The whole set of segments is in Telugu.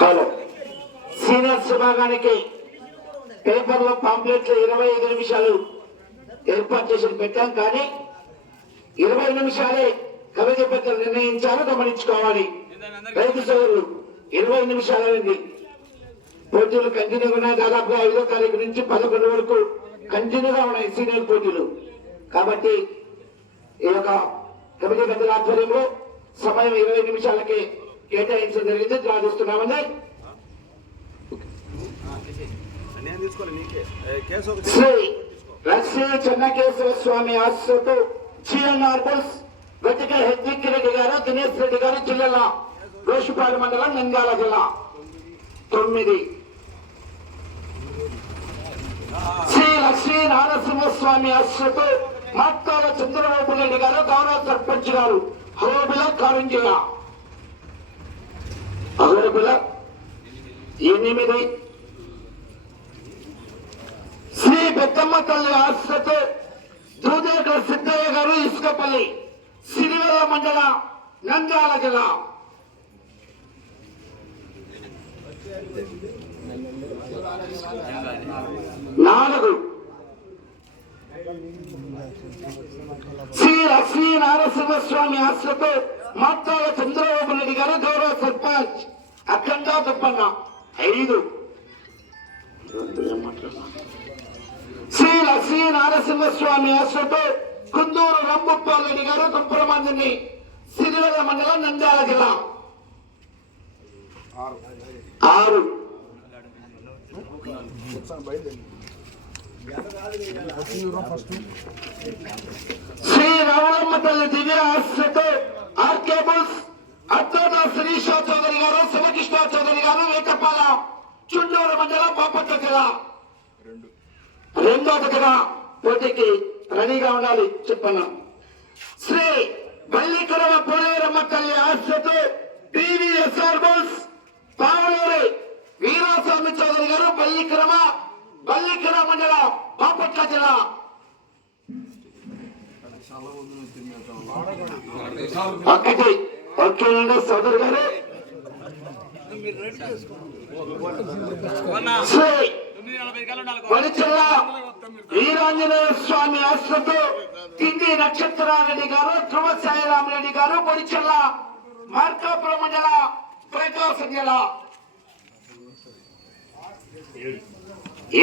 హలో సీనియర్స్ విభాగానికి పేపర్లో పాంప్లెట్లు 25 నిమిషాలు ఏర్పాటు చేసి పెట్టాం. కానీ 20 నిమిషాలే కవిత పెద్దలు నిర్ణయించారు, గమనించుకోవాలి. రైతు సోదరులు 20 నిమిషాలైంది. పోటీలు కంటిన్యూగా ఉన్నాయి. దాదాపుగా 5వ తారీఖు నుంచి 11 వరకు కంటిన్యూగా ఉన్నాయి సీనియర్ పోటీలు. కాబట్టి ఈ యొక్క కమిటీ పెద్దల ఆధ్వర్యంలో సమయం 20 నిమిషాలకి కేటాయించడం జరిగింది. ప్రార్థిస్తున్నామని శ్రీ లక్ష్మీ చెన్నకేశ్వర స్వామి ఆశతో చిఎన్ఆర్బుల్స్ వెతిక హెద్దిక్ రెడ్డి గారు, దినేష్ రెడ్డి గారు, జిల్లాల గోషుపాడు మండలం, నంద్యాల జిల్లా 9. శ్రీ లక్ష్మీ నారసింహస్వామి ఆశతో మాట్లాడ చంద్రబాబు రెడ్డి గారు, గౌరవ సర్పంచ్ గారు, హోబిల కారంజియ 8. శ్రీ పెద్దమ్మ తల్లి ఆశతో దూదేకర్ సిద్ధయ్య గారు, ఇసుకపల్లి, సిరివెల్ల మండల, నంద్యాల జిల్లా 4. శ్రీ లక్ష్మీ నారసింహస్వామి ఆశతో మాట్లాడ చంద్రబాబు రెడ్డి గారు, గౌరవ సర్పంచ్ అఖండ దుప్పన్న 5. శ్రీ లక్ష్మీ నారసింహస్వామి ఆశతో కుందూరు రంభుప్పాల్ రెడ్డి గారు, కుంపురమందిని, సిరివెల్ల మండలం, నంద్యాల జిల్లా 6. శ్రీ రావణమ్మ తల్లి దివ్య ఆశతో ఆర్కేబుల్స్ అత్తోట శ్రీషా చౌదరి గారు, శివకృష్ణ చౌదరి గారు, వేటపాల, చుండూరు మండలం, బాపట్ల జిల్లా 2వ పోటీకి రెడీగా ఉండాలి చెప్పన్నా. శ్రీ బల్లికరవ పోలేరమ్మ తల్లి ఆశతో టీవీఎస్ఆర్ బుల్స్ పావలూరి వీరాస్వామి చౌదరి గారు, బల్లికర మండలం, బాపట్ల జిల్లా 1. ఓకేనండి సోదరు గారు. శ్రీ వడిచెల్ల వీరాంజనేయ స్వామి ఆశ్రతో తిండి నక్షత్రారెడ్డి గారు, ధ్రువ సాయిరామరెడ్డి గారు, వడిచెల్ల మార్కాపురం మండల, ప్రకాశం జిల్లా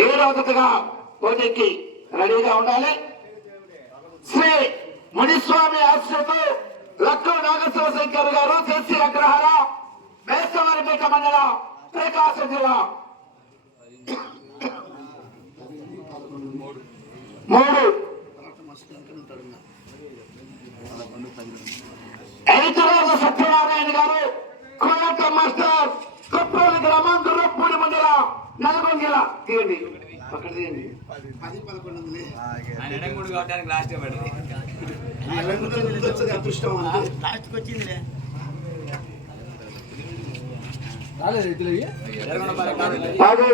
7వ పోటీకి రెడీగా ఉండాలి. శ్రీ మునిస్వామి ఆశ్రతో లక్కవ నాగేశ్వర శంకర్ గారు, జెసి అగ్రహార, మేస్తవారిపేట మండల, ప్రకాశం జిల్లా 3. ఎడిటరాజ సత్యనారాయణ గారు, కోట మాస్టర్, కొప్పూరు గ్రామం, గుర్రపూడి మండల, నల్గొండ జిల్లా. తీయండి అక్కడ తీయండి. 10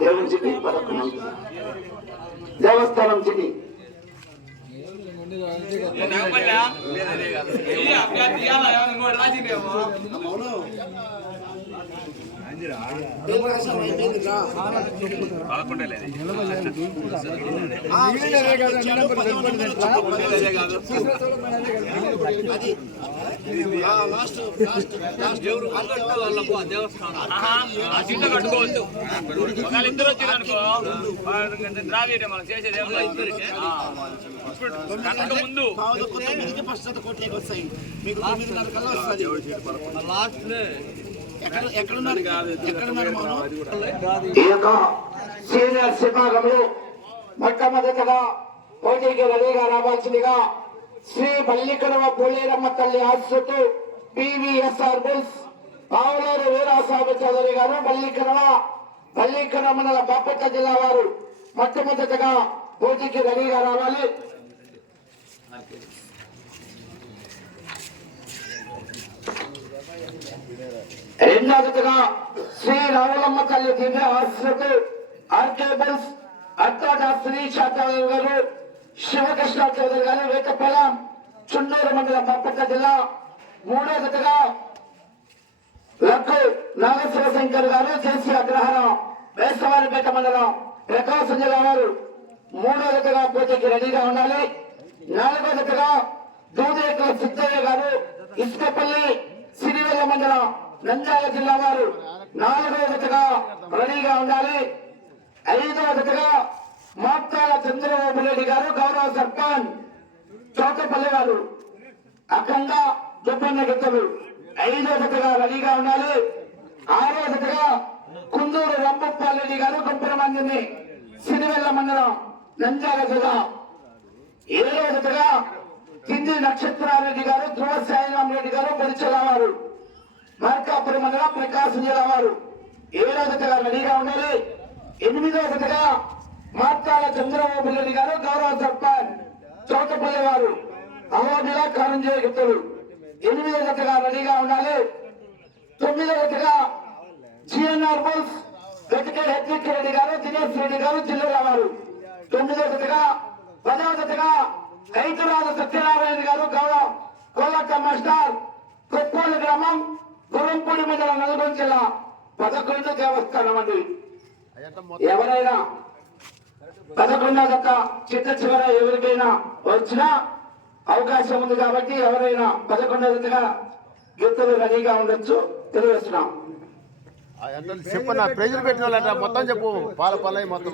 దేవుని చిటి 11 దేవస్థానం చిటి కట్టుకోవద్దు. ఇద్దరు వచ్చిందనుకో ద్రావిడ మనం చేసేది ముందు సీనియర్స్ విభాగంలో మొట్టమొదటగా పోటీకి రెడీగా రావాల్సిందిగా శ్రీ బల్లికరవ పోలేరమ్మ తల్లి ఆశతో టీవీఎస్ఆర్ బుల్స్ పావులూరు వీరాస్వామి చౌదరి గారు, బల్లికరవ మండల, బాపట్ల జిల్లా వారు మొట్టమొదటగా పోటీకి రెడీగా రావాలి. రెండవదిగా శ్రీ రావులమ్మ తల్లి దివ్య ఆశ్రతో ఆర్కేబుల్స్ అత్తోట శ్రీ చౌదరి గారు, శివకృష్ణ చౌదరి గారు, వేటపల్లం, చుండూరు మండలం బాపట్ల జిల్లా. మూడో జతగా లక్కు నాగశివశంకర్ గారు చేసి అగ్రహారం వేసవారిపేట మండలం ప్రకాశం జిల్లా వారు మూడో జతగా పోటీకి రెడీగా ఉండాలి. నాలుగో జతగా దూదేకుల సిద్ధయ్య గారు ఇసుకపల్లి సిరివెల్ల మండలం నంద్యాల జిల్లా వారు నాలుగో జతగా రెడీగా ఉండాలి. ఐదో జతగా మాత్రాల చంద్రబాబు రెడ్డి గారు గౌరవ సర్పంచ్ చౌకపల్లి వారు అఖండ దుబ్బన్న గిత్తలు ఐదో జతగా రెడీగా ఉండాలి. ఆరో జతగా కుందూరు రంపప్పాల్ రెడ్డి గారు గుంపుల మందిని సిరివెల్ల మండలం నంద్యాల జిల్లా. ఏడో జతగా కింది నక్షత్రారెడ్డి గారు ధ్రువ సాయిరాం రెడ్డి గారు బొడిచెల వారు మార్కాపురం మండలం ప్రకాశం జిల్లా వారు ఏడో జతగా రెడీగా ఉండాలి. ఎనిమిదో జతగా మాత్రాల చంద్రబాబు రెడ్డి గారు గౌరవ సర్పంచ్ చౌకపల్లి వారు అవార్డులా కారంజీ గిత్తలు ఎనిమిదో జతగా రెడీగా ఉండాలి. తొమ్మిదో జతగా జిఎన్ఆర్ బుల్స్ గట్టికే హెచ్ఎక్ రెడ్డి గారు దినేష్ రెడ్డి గారు జిల్లా వారు తొమ్మిదో జతగా. పదవ జతగా రైతురాజు సత్యనారాయణ గారు గౌరవ కోలక్క మాస్టర్ కొప్పోలు గ్రామం గురంపూడి మండలం నల్గొండ జిల్లా 11 దేవస్థానం అండి. ఎవరైనా 11వ జత చిట్ట చివర ఎవరికైనా వచ్చినా అవకాశం ఉంది కాబట్టి ఎవరైనా 11వ జతగా గిత్తలు రెడీగా ఉండొచ్చు తెలియజేస్తున్నాం. చెప్పన్న ప్రెజర్ పెట్టిన వాళ్ళంట మొత్తం చెప్పు పాల పల్లవి మొత్తం